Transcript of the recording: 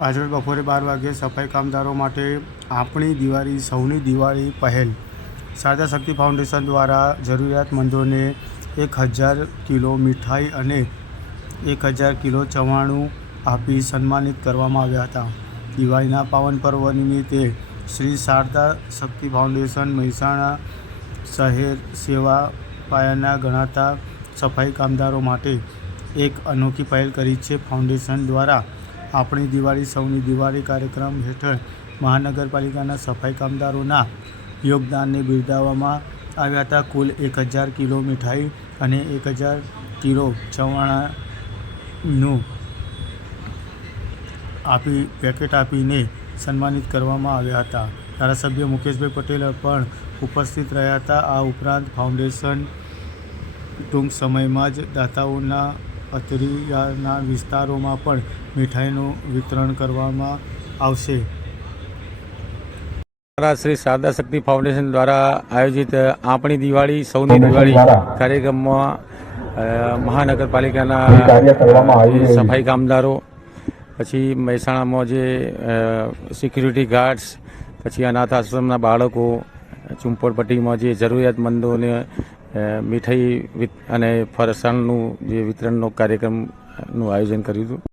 આજે બપોરે બાર વાગે સફાઈ કામદારો માટે આપણી દિવાળી, સૌની દિવાળી પહેલ. શારદા શક્તિ ફાઉન્ડેશન દ્વારા જરૂરિયાતમંદોને એક હજાર કિલો મીઠાઈ અને એક હજાર કિલો ચવાણું આપી સન્માનિત કરવામાં આવ્યા હતા. દિવાળીના પાવન પર્વ નિમિત્તે શ્રી શારદા શક્તિ ફાઉન્ડેશન મહેસાણા શહેર સેવા પાયાના ગણાતા સફાઈ કામદારો માટે એક અનોખી પહેલ કરી છે ફાઉન્ડેશન દ્વારા. આપણી દિવાળી સૌની દિવાળી કાર્યક્રમ હેઠળ મહાનગરપાલિકાના સફાઈ કામદારોના યોગદાનને બિરદાવવામાં આવ્યા હતા. કુલ એક હજાર કિલો મીઠાઈ અને એક હજાર કિલો ચવાણાનું આપી, પેકેટ આપીને સન્માનિત કરવામાં આવ્યા હતા. ધારાસભ્ય મુકેશભાઈ પટેલ પણ ઉપસ્થિત રહ્યા હતા. આ ઉપરાંત ફાઉન્ડેશન ટૂંક સમયમાં જ દાતાઓના અત્રિયાના વિસ્તારોમાં પણ મીઠાઈનું વિતરણ કરવામાં આવશે અમારા શ્રી શારદા શક્તિ ફાઉન્ડેશન દ્વારા આયોજિત આપણી દિવાળી સૌની દિવાળી કાર્યક્રમમાં અ, મહાનગરપાલિકાના. સફાઈ કામદારો પછી મહેસાણામાં જે સિક્યુરિટી ગાર્ડ્સ પછી અનાથ આશ્રમના બાળકો ચુંપડપટ્ટીમાં જે જરૂરિયાતમંદોને મીઠાઈ અને ફરસાણનું જે વિતરણનો કાર્યક્રમનું આયોજન કર્યું હતું.